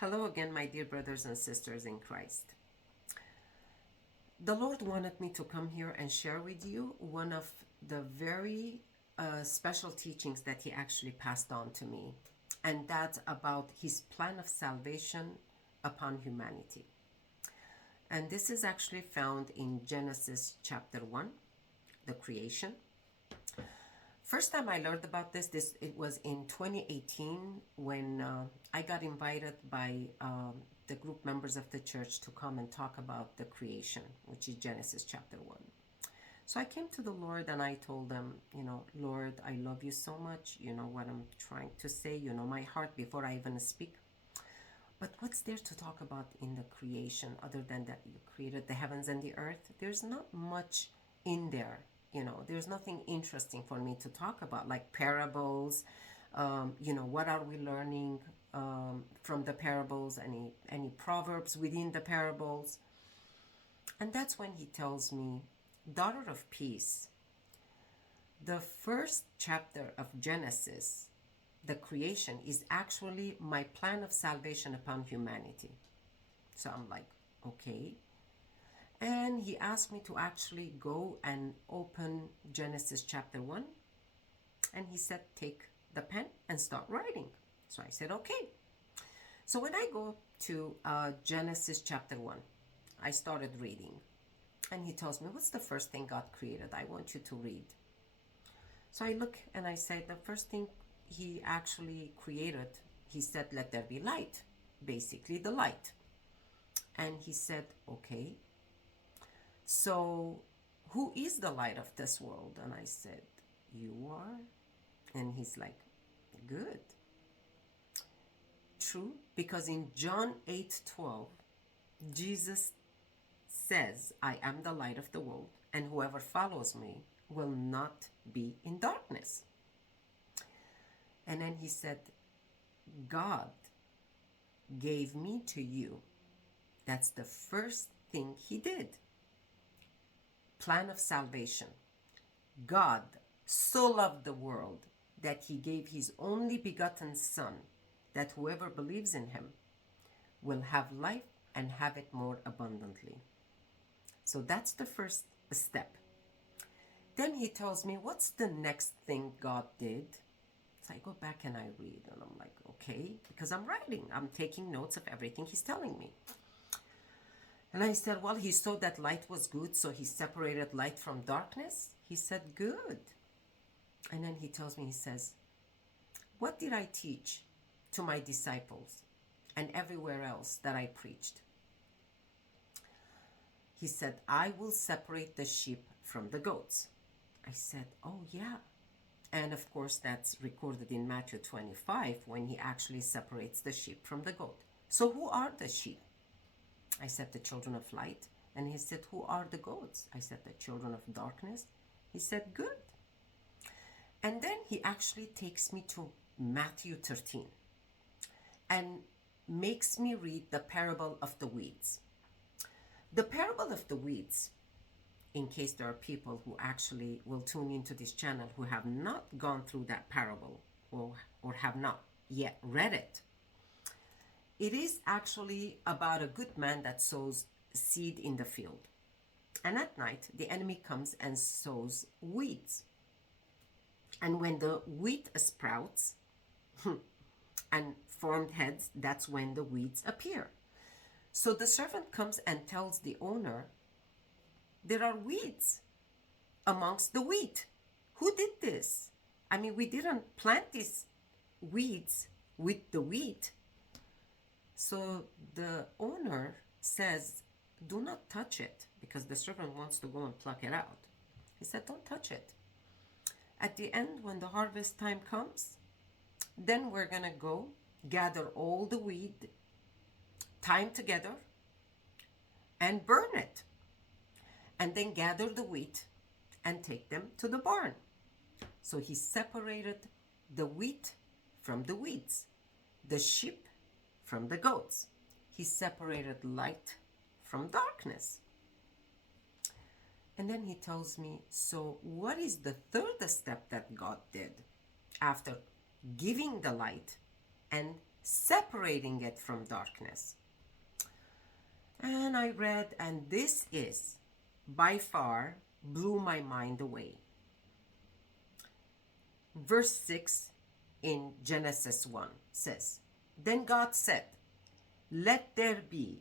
Hello again, my dear brothers and sisters in Christ. The Lord wanted me to come here and share with you one of the very special teachings that He actually passed on to me, and that's about His plan of salvation upon humanity. And this is actually found in Genesis chapter 1, the creation. First time I learned about this it was in 2018 when I got invited by the group members of the church to come and talk about the creation, which is Genesis chapter 1. So I came to the Lord and I told him, Lord, I love you so much. You know what I'm trying to say. You know my heart before I even speak. But what's there to talk about in the creation other than that you created the heavens and the earth? There's not much in there. There's nothing interesting for me to talk about, like parables. What are we learning from the parables? Any proverbs within the parables? And that's when he tells me, daughter of peace, the first chapter of Genesis, the creation, is actually my plan of salvation upon humanity. So I'm like, okay. And he asked me to actually go and open Genesis chapter 1. And he said, take the pen and start writing. So I said, okay. So when I go to Genesis chapter 1, I started reading. And he tells me, what's the first thing God created? I want you to read. So I look and I say, the first thing he actually created, he said, let there be light. Basically, the light. And he said, okay. So who is the light of this world? And I said, you are. And he's like, good. True, because in John 8:12, Jesus says, I am the light of the world, and whoever follows me will not be in darkness. And then he said, God gave me to you. That's the first thing he did. Plan of salvation. God so loved the world that he gave his only begotten Son, that whoever believes in him will have life and have it more abundantly. So that's the first step. Then he tells me, what's the next thing God did? So I go back and I read, and I'm like, okay, because I'm writing. I'm taking notes of everything he's telling me. And I said, well, he saw that light was good, so he separated light from darkness. He said, good. And then he tells me, he says, what did I teach to my disciples and everywhere else that I preached? He said, I will separate the sheep from the goats. I said, oh yeah. And of course, that's recorded in Matthew 25 when he actually separates the sheep from the goat. So who are the sheep? I said, the children of light. And he said, who are the goats? I said, the children of darkness. He said, good. And then he actually takes me to Matthew 13 and makes me read the parable of the weeds. The parable of the weeds, in case there are people who actually will tune into this channel who have not gone through that parable or have not yet read it, it is actually about a good man that sows seed in the field. And at night, the enemy comes and sows weeds. And when the wheat sprouts and formed heads, that's when the weeds appear. So the servant comes and tells the owner, there are weeds amongst the wheat. Who did this? I mean, we didn't plant these weeds with the wheat. So the owner says, do not touch it, because the servant wants to go and pluck it out. He said, don't touch it. At the end, when the harvest time comes, then we're going to go gather all the weed, tie them together, and burn it. And then gather the wheat and take them to the barn. So he separated the wheat from the weeds, the sheep from the goats. He separated light from darkness. And then he tells me, so what is the third step that God did after giving the light and separating it from darkness. And I read, and this is by far blew my mind away. Verse 6 in Genesis 1 says, Then God said, Let there be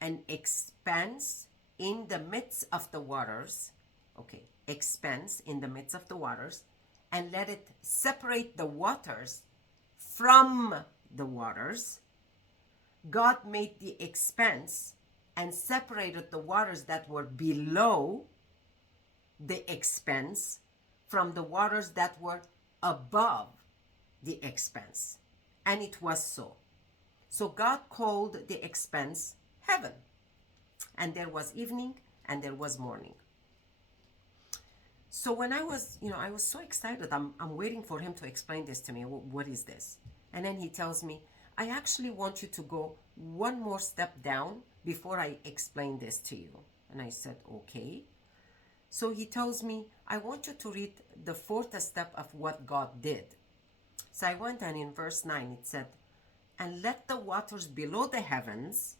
an expanse in the midst of the waters. Okay, expanse in the midst of the waters, and let it separate the waters from the waters. God made the expanse and separated the waters that were below the expanse from the waters that were above the expanse. And it was so. So God called the expanse heaven. And there was evening and there was morning. So when I was so excited. I'm waiting for him to explain this to me. What is this? And then he tells me, I actually want you to go one more step down before I explain this to you. And I said, okay. So he tells me, I want you to read the fourth step of what God did. So I went, and in verse 9 it said, And let the waters below the heavens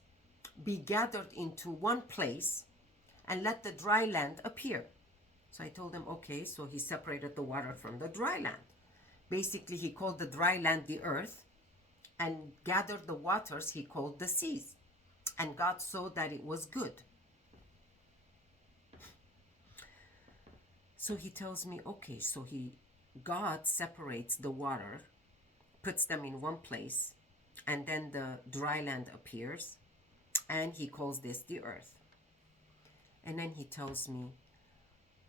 be gathered into one place, and let the dry land appear. So I told him, okay. So he separated the water from the dry land. Basically, he called the dry land the earth, and gathered the waters he called the seas. And God saw that it was good. So he tells me, okay, so God separates the water, puts them in one place, and then the dry land appears, and he calls this the earth. And then he tells me,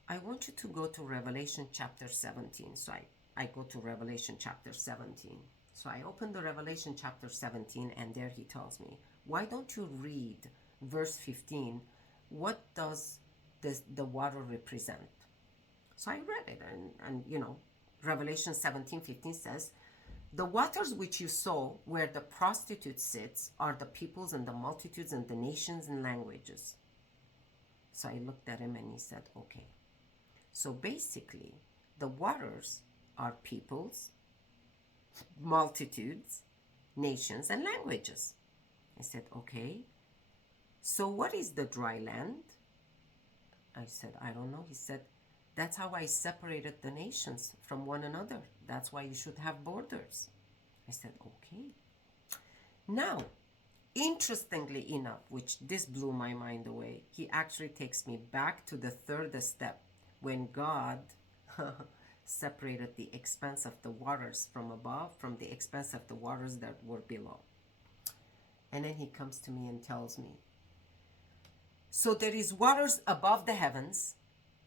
I want you to go to Revelation chapter 17. So I go to Revelation chapter 17. So I open the Revelation chapter 17, and there he tells me, why don't you read verse 15? What does the water represent? So I read it, and Revelation 17:15 says, the waters which you saw where the prostitute sits are the peoples and the multitudes and the nations and languages. So I looked at him, and he said, okay. So basically, the waters are peoples, multitudes, nations, and languages. I said, okay. So what is the dry land? I said, I don't know. He said, that's how I separated the nations from one another. That's why you should have borders. I said, okay. Now, interestingly enough, which this blew my mind away, he actually takes me back to the third step when God separated the expanse of the waters from above from the expanse of the waters that were below. And then he comes to me and tells me, so there is waters above the heavens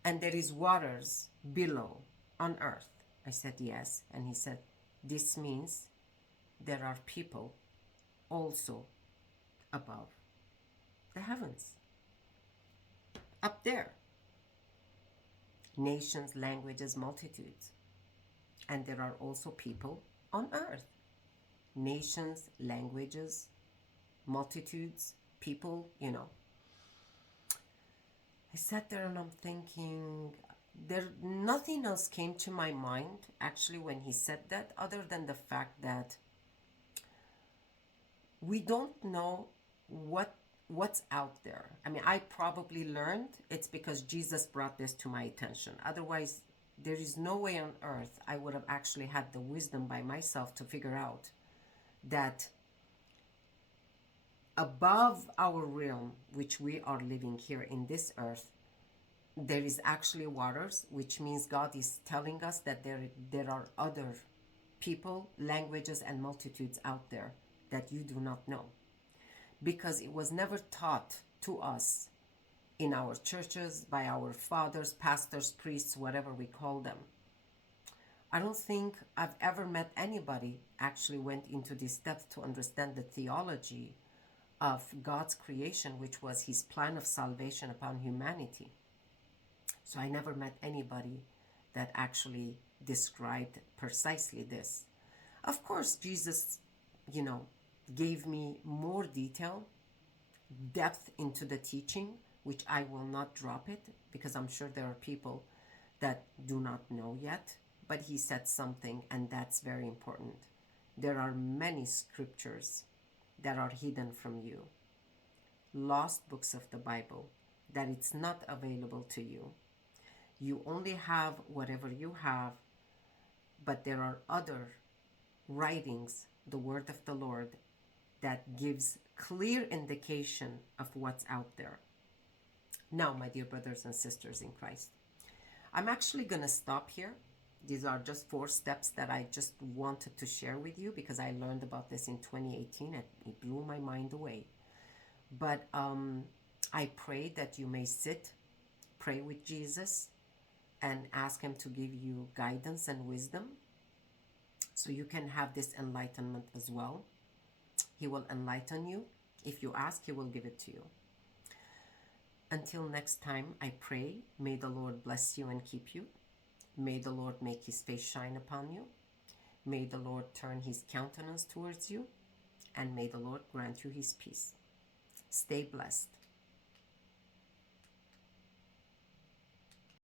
and there is waters below on earth. I said, yes. And he said, this means there are people also above the heavens, up there. Nations, languages, multitudes. And there are also people on earth. Nations, languages, multitudes, people, I sat there and I'm thinking, nothing else came to my mind actually when he said that, other than the fact that we don't know what's out there. I mean, I probably learned it's because Jesus brought this to my attention. Otherwise, there is no way on earth I would have actually had the wisdom by myself to figure out that above our realm, which we are living here in this earth, there is actually waters, which means God is telling us that there are other people, languages, and multitudes out there that you do not know. Because it was never taught to us in our churches by our fathers, pastors, priests, whatever we call them. I don't think I've ever met anybody actually went into this depth to understand the theology of God's creation, which was his plan of salvation upon humanity. So I never met anybody that actually described precisely this. Of course, Jesus, gave me more detail, depth into the teaching, which I will not drop it because I'm sure there are people that do not know yet. But he said something, and that's very important. There are many scriptures that are hidden from you, lost books of the Bible that it's not available to you. You only have whatever you have, but there are other writings, the word of the Lord, that gives clear indication of what's out there. Now, my dear brothers and sisters in Christ, I'm actually going to stop here. These are just 4 steps that I just wanted to share with you because I learned about this in 2018 and it blew my mind away. But I pray that you may sit, pray with Jesus, and ask him to give you guidance and wisdom so you can have this enlightenment as well. He will enlighten you. If you ask, he will give it to you. Until next time, I pray, may the Lord bless you and keep you. May the Lord make his face shine upon you. May the Lord turn his countenance towards you. And may the Lord grant you his peace. Stay blessed.